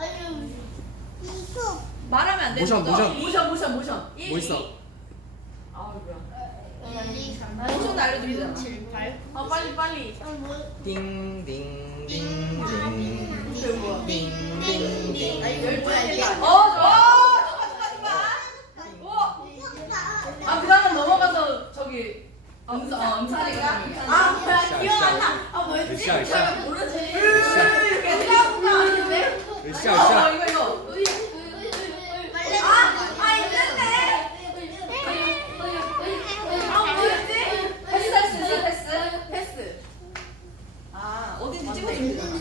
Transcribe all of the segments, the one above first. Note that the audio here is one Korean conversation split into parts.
아니 이거 말하면 안 되는 모션, 거죠? 모션. 모션 모션 모션. 뭐 있어? 아 뭐야. 1, 2, 3, 모션 알려드리잖아. 7, 8 아 빨리 빨리. 띵띵띵띵 이거 뭐야. 띵띵띵 아니 열두 개어 좋아. 좋아 좋아 좋아. 아 그 다음 넘어가서 저기 음사 어 음사리가? 아 뭐야 기억 으쌰. 안나. 아 뭐였지? 으쌰, 으쌰. 잘모르지 얘들아보다 어. 이거 이거. 아아 있는데? 아 뭐였지? 패스 패스 패스 패스. 아 어딘지 찍어주면 되잖아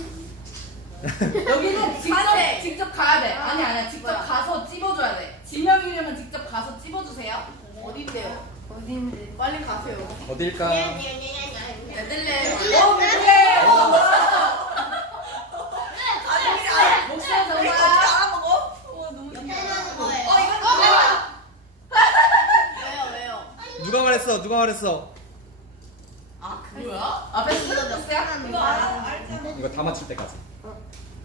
여기는 직접 직접 가야 돼. 아니 아니야. 직접 가서 찝어줘야 돼. 지명이려면 직접 가서 찝어주세요. 어딘데요? 어딘데 빨리 가세요. 어딜까? 애들래 어 그래. 어 멋있어 아 목소리 정말 알아먹어 어 너무 어 이거 뭐야 왜요 왜요 누가 말했어? 누가 말했어? 아 그거야? 아 패스 패스야? 이거 알아 알잖아 이거 다 맞출 때까지.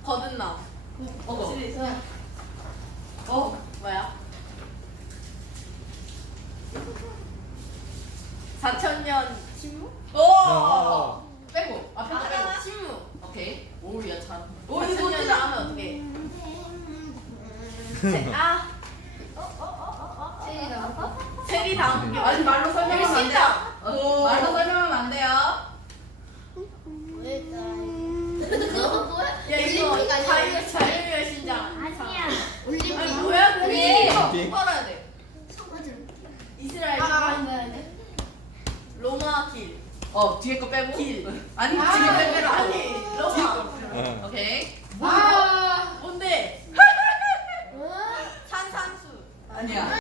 거듭남 어 어, 뭐야? 4천년 침묵? 오! 어. 빼고 앞에 거 빼고 침묵 오케이 오야 잘. 오 이거 어떻게 하면 어떻게? 아 체리 다음 게 아니 말로 설명하면 안 돼요. 어, 말로 설명하면 안 돼요. 야 이거 자유 자유의 신장. 아니야 아니 올림픽 뭐야 그게? 올림픽. 똑바로야 돼. 이스라엘 로마 길. 어 뒤에 거 빼고 길. 아니 아, 뒤에 빼고 아니 로마. 어. 오케이. 아 뭔데? 산산수. 아니야.